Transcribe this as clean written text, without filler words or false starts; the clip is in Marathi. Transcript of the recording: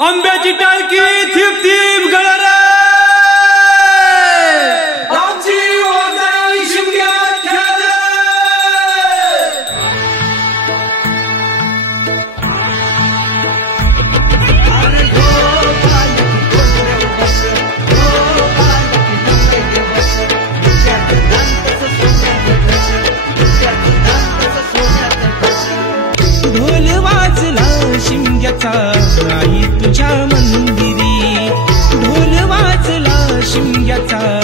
आंब्याची टाळकी थिप थिप गळर आमची ओझाई शिमग्यात खेळ ढोल वाजला शिमग्याचा आई तुझ्या मंदिरी ढोल वाजला शिमग्याचा